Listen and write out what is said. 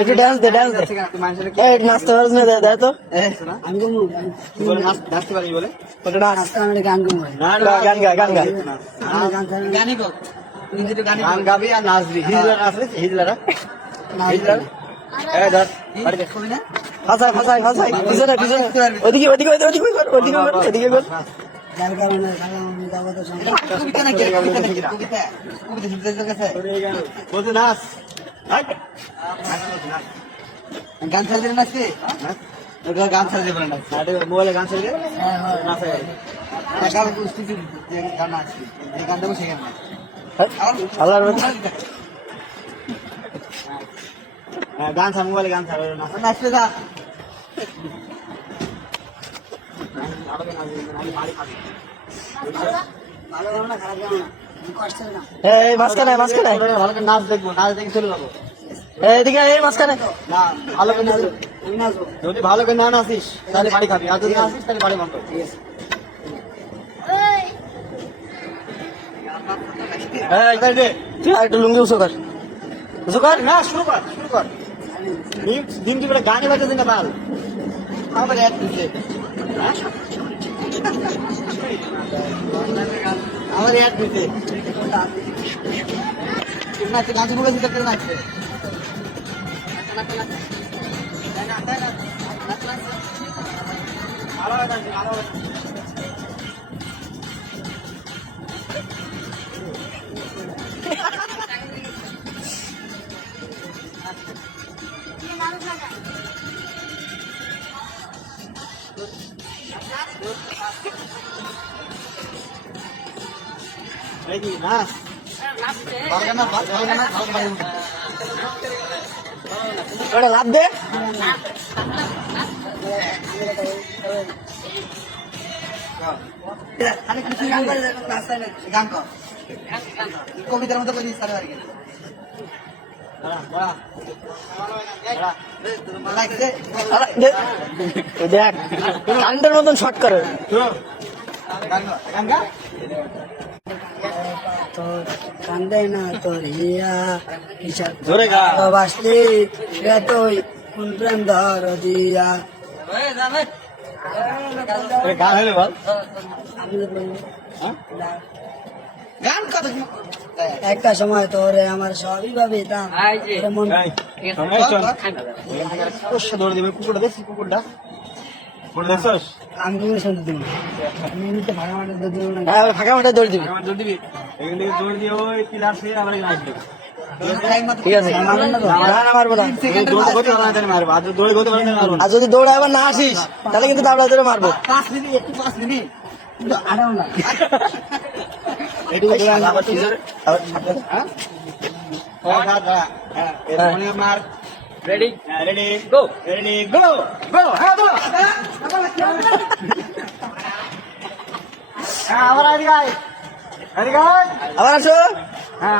একটু ডান্স দে নাচতে পারিস না দে তো নাচতে পারি বলে গান গা গান গাবি আর নাচবি হিজলারা আছে হিজলারা ফাঁসাই পিছনে ওদিকে কর নাচ গান চালিয়ে নাচছে গান চালিয়ে মোবাইলে গান চালিয়ে গান আছে এই গান দেবো সেখানে আল্লাহর গান ছাড় মোবাইলে গান ছাড় নাচতে যা মাঝখানে ভালো করে নাচ দেখবো নাচ দেখে চলে যাবো এদিকে এই মাঝখানে না ভালো করে যদি ভালো করে না নাচিস তাহলে বাড়ি খাবি আর যদি নাচিস তাহলে বাড়ি বন্ধ একটু লুঙ্গি উঁচু কর না শুরু কর দিন কি বলে গানে বাজে না বাল আবার এক দিচ্ছে আমার এক দিচ্ছে নাচছে গাছ গুলো দিতে করে নাচছে নাচ লাভ দে গান কর কবিতার মতো করিস দেখ কারেন্টের মতন শর্ট করে কান্দে না তোর হিয়া বাসলি তুই কোন প্রেম ধর দিয়া গান হলে বল একটা সময় তোরে আমার সবই ভাবে দৌড়ে দেবে কুকুরটা দেখছি কুকুরটা আমি তুমি শুনতে দিব ফাঁকা মাঠে দৌড় দিবি দৌড় দিয়ে ওই পিলার সে আবার আসবে ঠিক আছে মারবো না আর যদি দৌড়ে আবার না আসিস তাহলে কিন্তু দাবড়া ধরে মারবো 5 মিনিট রেডি গো আবার আবার আসো হ্যাঁ